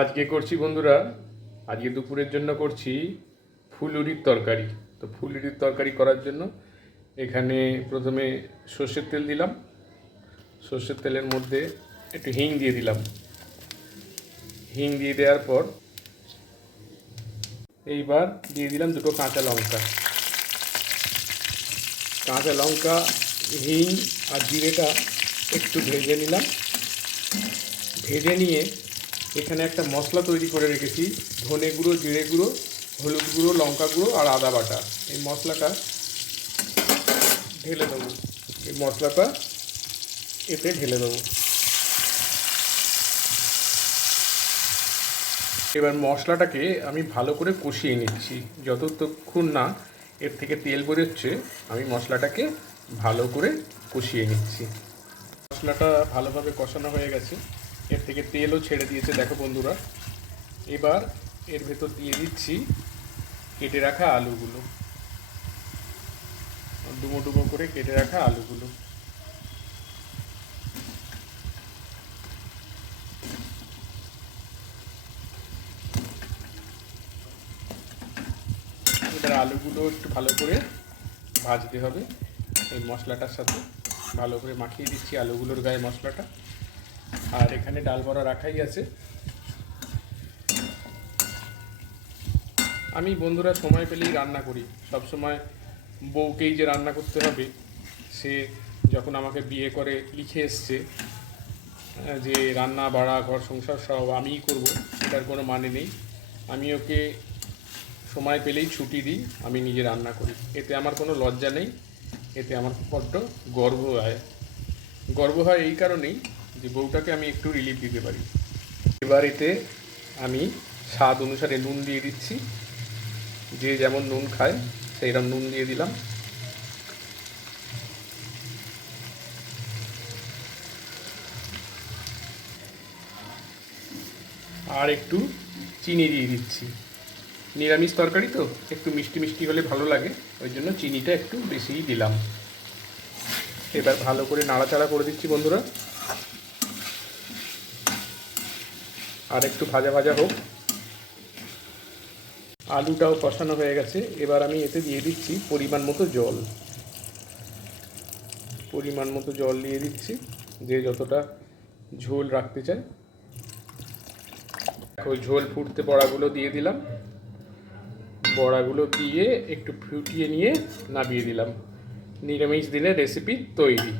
আজকে করছি বন্ধুরা, আজকে দুপুরের জন্য করছি ফুলুরির তরকারি। তো ফুলুরির তরকারি করার জন্য এখানে প্রথমে সর্ষের তেল দিলাম। সর্ষের তেলের মধ্যে একটু হিং দিয়ে দিলাম। হিং দিয়ে দেওয়ার পর এইবার দিয়ে দিলাম দুটো কাঁচা লঙ্কা। কাঁচা লঙ্কা, হিং আর জিরেটা একটু ভেজে নিলাম। ভেজে নিয়ে এখানে একটা মশলা তৈরি করে রেখেছি। ধনে গুঁড়ো, জিরে গুঁড়ো, হলুদ গুঁড়ো, লঙ্কা গুঁড়ো আর আদা বাটা। এই মশলাটা ঢেলে দেবো। এই মশলাটা এতে ঢেলে দেবো। এবার মশলাটাকে আমি ভালো করে কষিয়ে নিচ্ছি। যতক্ষণ না এর থেকে তেল বেরোচ্ছে আমি মশলাটাকে ভালো করে কষিয়ে নিচ্ছি। মশলাটা ভালোভাবে কষানো হয়ে গেছে। এর থেকে তেলও ছেড়ে দিয়েছে, দেখো বন্ধুরা। এবার এর ভেতর দিয়ে দিচ্ছি কেটে রাখা আলুগুলো। ডুমো ডুমো করে কেটে রাখা আলুগুলো। এবার আলুগুলো একটু ভালো করে ভাজতে হবে। এই মশলাটার সাথে ভালো করে মাখিয়ে দিচ্ছি আলুগুলোর গায়ে মশলাটা। আর এখানে ডাল বড়া রাখাই আছে। আমি বন্ধুরা সময় পেলেই রান্না করি। সব সময় বউকেই যে রান্না করতে হবে, সে যখন আমাকে বিয়ে করে লিখে এসছে যে রান্না বাড়া ঘর, সংসার সব আমিই করব, সেটার কোনো মানে নেই। আমি ওকে সময় পেলেই ছুটি দিই, আমি নিজে রান্না করি। এতে আমার কোনো লজ্জা নেই, এতে আমার বড্ড গর্ব হয়। গর্ব হয় এই কারণেই যে বউটাকে আমি একটু রিলিফ দিতে পারি। এবার এতে আমি স্বাদ অনুসারে নুন দিয়ে দিচ্ছি। যে যেমন নুন খায় সেইরকম নুন দিয়ে দিলাম। আর একটু চিনি দিয়ে দিচ্ছি। নিরামিষ তরকারি তো, একটু মিষ্টি মিষ্টি হলে ভালো লাগে। ওই জন্য চিনিটা একটু বেশিই দিলাম। এবার ভালো করে নাড়াচাড়া করে দিচ্ছি বন্ধুরা। আর একটু ভাজা ভাজা হোক। আলুটাও কষানো হয়ে গেছে। এবার আমি এতে দিয়ে দিচ্ছি পরিমাণ মতো জল। পরিমাণ মতো জল দিয়ে দিচ্ছি যে যতটা ঝোল রাখতে চায়। দেখো, ঝোল ফুটতে বড়াগুলো দিয়ে দিলাম। বড়াগুলো দিয়ে একটু ফুটিয়ে নিয়ে নামিয়ে দিলাম। নিরামিষ দিনের রেসিপি তৈরি।